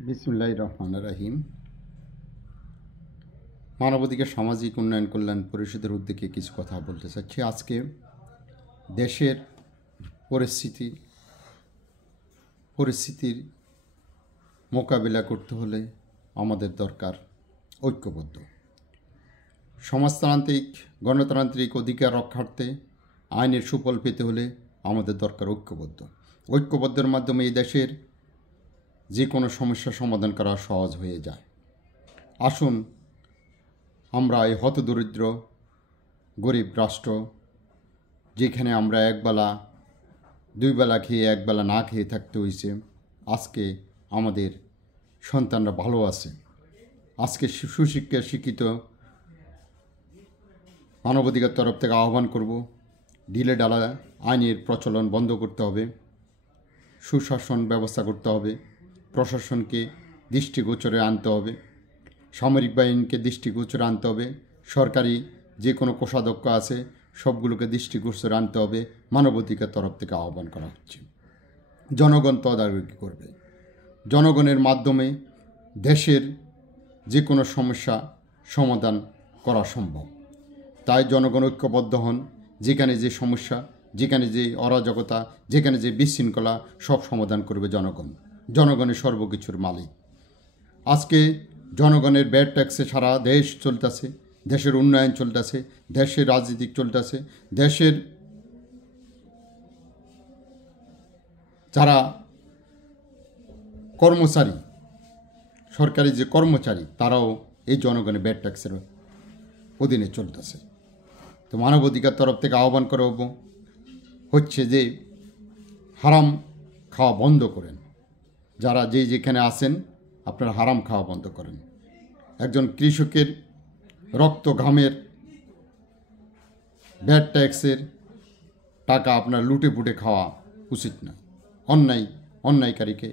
বিসমিল্লাহির রহমানির রহিম। মানবাধিকার সামাজিক উন্নয়ন কল্যাণ পরিষদের উদ্যোগে কিছু কথা বলতে চাচ্ছি। আজকে দেশের পরিস্থিতির মোকাবিলা করতে হলে আমাদের দরকার ঐক্যবদ্ধ। সমাজতান্ত্রিক গণতান্ত্রিক অধিকার রক্ষার্থে আইনের সুফল পেতে হলে আমাদের দরকার ঐক্যবদ্ধের মাধ্যমে এই দেশের যে কোনো সমস্যার সমাধান করা সহজ হয়ে যায়। আসুন আমরা এই হতদরিদ্র গরিব রাষ্ট্র, যেখানে আমরা একবেলা দুই বেলা খেয়ে একবেলা না খেয়ে থাকতে হয়েছে, আজকে আমাদের সন্তানরা ভালো আছে। আজকে সুশিক্ষায় শিক্ষিত মানবাধিকার তরফ থেকে আহ্বান করব, ঢিলে ঢালা আইনের প্রচলন বন্ধ করতে হবে, সুশাসন ব্যবস্থা করতে হবে, প্রশাসনকে দৃষ্টিগোচরে আনতে হবে, সামরিক বাহিনীকে দৃষ্টিগোচরে আনতে হবে, সরকারি যে কোনো কোষাধ্যক্ষ আছে সবগুলোকে দৃষ্টিগোচরে আনতে হবে। মানবাধিকার তরফ থেকে আহ্বান করা হচ্ছে। জনগণ তদারকি করবে। জনগণের মাধ্যমে দেশের যে কোনো সমস্যা সমাধান করা সম্ভব। তাই জনগণ ঐক্যবদ্ধ হন। যেখানে যে সমস্যা, যেখানে যে অরাজকতা, যেখানে যে বিশৃঙ্খলা, সব সমাধান করবে জনগণ। জনগণের সর্বকিছুর মালিক। আজকে জনগণের ব্যাড ট্যাক্সে সারা দেশ চলতেছে, দেশের উন্নয়ন চলতেছে, দেশের রাজনীতি চলতেছে, দেশের যারা কর্মচারী, সরকারি যে কর্মচারী, তারাও এই জনগণের ব্যাড ট্যাক্সের অধীনে চলতেছে। তো মানবাধিকার তরফ থেকে আহ্বান করব হচ্ছে যে হারাম খাওয়া বন্ধ করেন। যারা যেখানে আছেন আপনারা হারাম খাওয়া বন্ধ করেন। একজন কৃষকের রক্ত ঘামের ব্যাড ট্যাক্সের টাকা আপনার লুটে পুটে খাওয়া উচিত না। অন্যায়কারীকে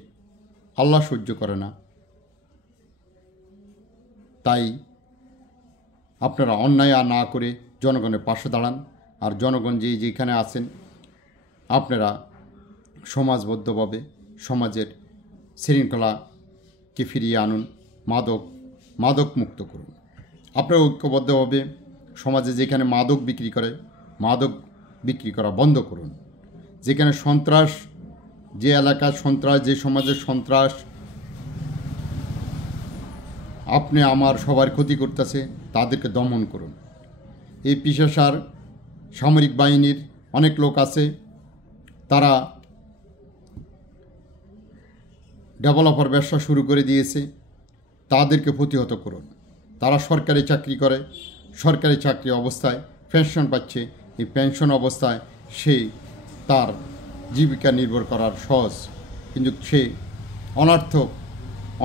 আল্লাহ সহ্য করে না। তাই আপনারা অন্যায় না করে জনগণের পাশে দাঁড়ান। আর জনগণ যেখানে আছেন আপনারা সমাজবদ্ধভাবে সমাজের শৃঙ্খলাকে ফিরিয়ে আনুন, মাদক মুক্ত করুন। আপনারা ঐক্যবদ্ধভাবে সমাজে যেখানে মাদক বিক্রি করা বন্ধ করুন। যেখানে সন্ত্রাস, যে এলাকার সন্ত্রাস, যে সমাজের সন্ত্রাস আপনি আমার সবার ক্ষতি করতেছে, তাদেরকে দমন করুন। এই পিশাচার সামরিক বাহিনীর অনেক লোক আছে, তারা ডেভেলপার ব্যবসা শুরু করে দিয়েছে, তাদেরকে প্রতিহত করুন। তারা সরকারি চাকরি করে, সরকারি চাকরি অবস্থায় পেনশন পাচ্ছে। এই পেনশন অবস্থায় সে তার জীবিকা নির্ভর করার সহজ, কিন্তু সে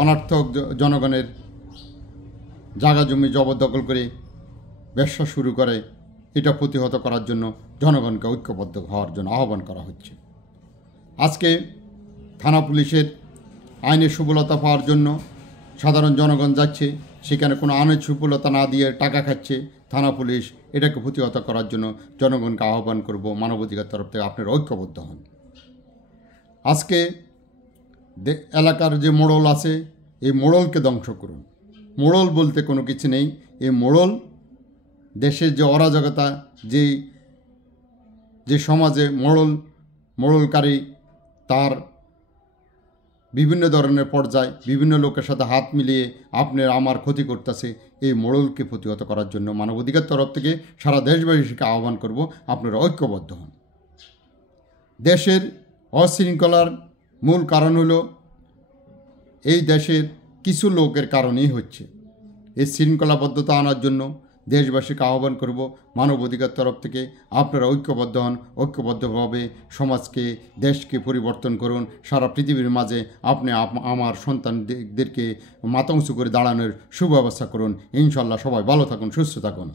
অনর্থক জনগণের জায়গা জমি জবরদখল করে ব্যবসা শুরু করে। এটা প্রতিহত করার জন্য জনগণকে ঐক্যবদ্ধ হওয়ার জন্য আহ্বান করা হচ্ছে। আজকে থানা পুলিশের আইনের সুফলতা পাওয়ার জন্য সাধারণ জনগণ যাচ্ছে, সেখানে কোনো আইনের সুফলতা না দিয়ে টাকা খাচ্ছে থানা পুলিশ। এটাকে প্রতিহত করার জন্য জনগণকে আহ্বান করব, মানবাধিকার তরফ থেকে আপনারা ঐক্যবদ্ধ হন। আজকে এলাকার যে মোড়ল আছে, এই মোড়লকে ধ্বংস করুন। মোড়ল বলতে কোনো কিছু নেই। এই মোড়ল দেশের যে অরাজকতা, যে সমাজে মোড়লকারী তার বিভিন্ন ধরনের পর্যায়ে বিভিন্ন লোকের সাথে হাত মিলিয়ে আপনার আমার ক্ষতি করতেছে, এই মোড়লকে প্রতিহত করার জন্য মানবাধিকার তরফ থেকে সারা দেশবাসীকে আহ্বান করব, আপনারা ঐক্যবদ্ধ হন। দেশের অশৃঙ্খলার মূল কারণ হলো এই দেশের কিছু লোকের কারণেই হচ্ছে। এই শৃঙ্খলাবদ্ধতা আনার জন্য দেশবাসীকে আহ্বান করব, মানবাধিকার তরফ থেকে আপনারা ঐক্যবদ্ধ হন। ঐক্যবদ্ধভাবে সমাজকে, দেশকে পরিবর্তন করুন। সারা পৃথিবীর মাঝে আপনি আমার সন্তানদেরকে মাথা উঁচু করে দাঁড়ানোর সুব্যবস্থা করুন। ইনশাল্লাহ সবাই ভালো থাকুন, সুস্থ থাকুন।